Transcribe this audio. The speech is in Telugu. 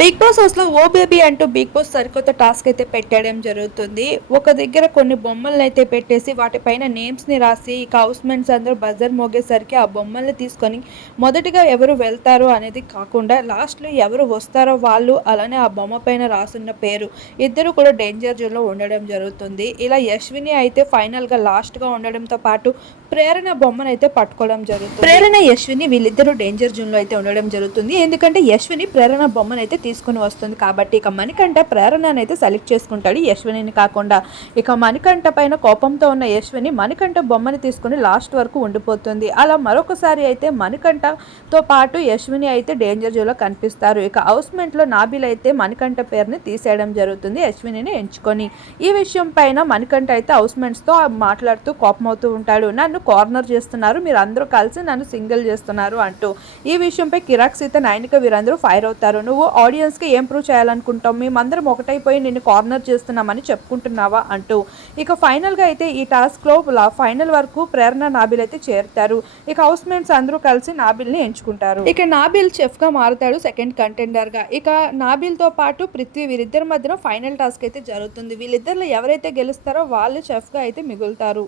బిగ్ బాస్ హౌస్లో ఓ బేబీ అంటూ బిగ్ బాస్ సరికొత్త టాస్క్ అయితే పెట్టడం జరుగుతుంది. ఒక దగ్గర కొన్ని బొమ్మలను అయితే పెట్టేసి వాటిపైన నేమ్స్ని రాసి ఇక హౌస్ అందరూ బజర్ మోగేసరికి ఆ బొమ్మల్ని తీసుకొని మొదటిగా ఎవరు వెళ్తారు అనేది కాకుండా లాస్ట్లో ఎవరు వస్తారో వాళ్ళు అలానే ఆ బొమ్మ పైన రాసున్న పేరు ఇద్దరు కూడా డేంజర్ జోన్లో ఉండడం జరుగుతుంది. ఇలా యశ్విని అయితే ఫైనల్గా లాస్ట్గా లాస్ట్గా ఉండడంతో పాటు ప్రేరణ బొమ్మను అయితే పట్టుకోవడం జరుగుతుంది. ప్రేరణ యశ్విని వీళ్ళిద్దరూ డేంజర్ జోన్లో అయితే ఉండడం జరుగుతుంది. ఎందుకంటే యశ్విని ప్రేరణ బొమ్మను అయితే తీసుకుని వస్తుంది కాబట్టి ఇక మణికంఠ ప్రేరణను అయితే సెలెక్ట్ చేసుకుంటాడు. యశ్వినిని కాకుండా ఇక మణికంఠ పైన కోపంతో ఉన్న యశ్విని మణికంఠ బొమ్మని తీసుకుని లాస్ట్ వరకు ఉండిపోతుంది. అలా మరొకసారి అయితే మణికంఠతో పాటు యశ్విని అయితే డేంజర్ జోన్లో కనిపిస్తారు. ఇక హౌస్మెంట్లో నాబిల్ అయితే మణికంఠ పేరుని తీసేయడం జరుగుతుంది యశ్వినిని ఎంచుకొని. ఈ విషయం పైన మణికంఠ అయితే హౌస్మెంట్స్తో మాట్లాడుతూ కోపమవుతూ ఉంటాడు. నన్ను కార్నర్ చేస్తున్నారు. మీరు అందరూ కలిసి నన్ను సింగిల్ చేస్తున్నారు అంటూ ఈ విషయంపై కిరాక్ సీత నైనిక వీరందరూ ఫైర్ అవుతారు. నువ్వు ఆడియన్స్కి ఏం ప్రూవ్ చేయాలనుకుంటాం మేమందరం ఒకటైపోయి నిన్ను కార్నర్ చేస్తున్నామని చెప్పుకుంటున్నావా? అంటూ ఇక ఫైనల్గా అయితే ఈ టాస్క్లో ఫైనల్ వరకు ప్రేరణ నాబిల్ అయితే చేరుతారు. ఇక హౌస్ మేట్స్ అందరూ కలిసి నాబిల్ని ఎంచుకుంటారు. ఇక నాబిల్ చెఫ్గా మారుతాడు సెకండ్ కంటెండర్గా. ఇక నాబిల్తో పాటు పృథ్వీ వీరిద్దరి మధ్యన ఫైనల్ టాస్క్ అయితే జరుగుతుంది. వీళ్ళిద్దరిలో ఎవరైతే గెలుస్తారో వాళ్ళు చెఫ్గా అయితే మిగులుతారు.